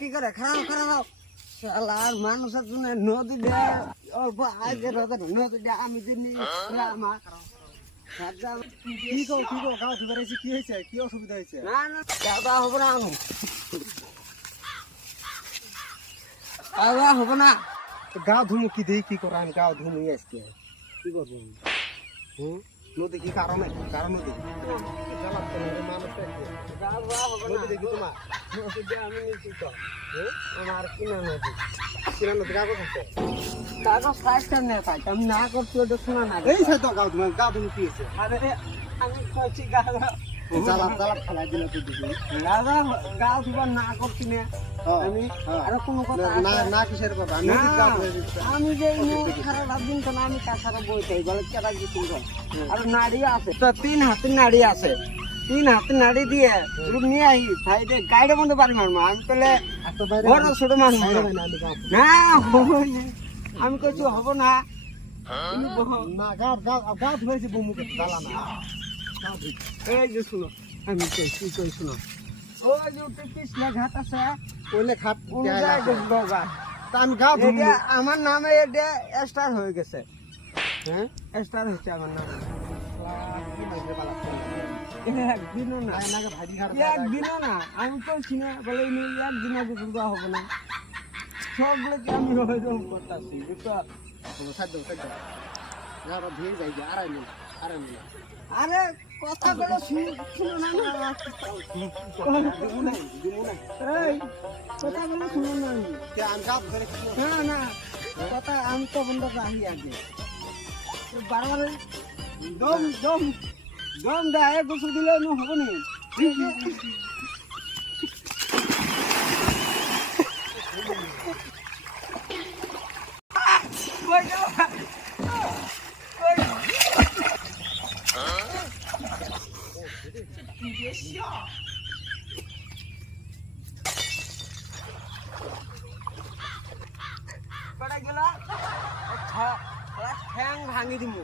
কি করে খারাপ খারাপ শালার মানুষের জন্য নদী দে অল্প আগে নদী দে আমি দিনি আমার কি কও গাও ধুবার এসে কি হয়েছে কি অসুবিধা হয়েছে না না দাদা হবে না দাদা হবে না গাও ধুমু কি দেই কি করা আমি গাও ধুমু আজকে কি করবো নদী কি কারণ নদী দাদা হবে না দেখি তোমার নদী দে আমি নিচ্ছি তো আমার কিনা নদী কিনা নদী কাগজ আছে কাগজ ফাইস্টার নেই পাই আমি না করছি ওটা শোনা না এই সে তো গাও ধুমু কি হয়েছে আরে আমি কইছি গাদা জ্বালা ফেলাই দিলে তো দেখি দাদা গাও দুবার না করছি না আমি আর কোনো কথা না না কিসের কথা আমি নদীর গাও ধুয়ে দিচ্ছি আমি যে খারাপ দিন তো আমি কাছাড়া বইটাই বলে কেটা গেছি আর নাড়ি আছে তো 3 হাতের নাড়ি আছে 3 হাতের নাড়ি দিয়ে নিয়ে আই ভাই রে গাইডে বন্ধ পারি মারমা আমি তাহলে বড় ছোট মানুষ না আমি কইছি হবো না না গাও ধুয়েছি বমুকে জ্বালা না এই যে শুনো আমি কই শুনো ওই যে কৃষ্ণা ঘাট আছে ওইলে খাট কোন জায়গায় গঙ্গা তা আমি গাও ধুমু আমার নামে এটা স্টার হয়ে গেছে হ্যাঁ স্টার হচ্ছে আমার নামে কি মাইরে বালা একদিনও না নাকে ভাজি ঘাট একদিনও না আমি কইছি না বলে একদিন আগে দুর্গা হবে না সবগুলো কি আমি ওইরকম করতেছি বুঝছো সাধ্য গাও ধুয়ে যাই আড়াই মিনিট আরে কথাগুলো শুনো না এই কথাগুলো শুনো না আমি গাও ধরে না না কথা আমি তো বন্ধ আহি আগে বারবার দম দম দম দেয় গোসল দিলে হবে নি ঠ্যাং ভাঙি দিমু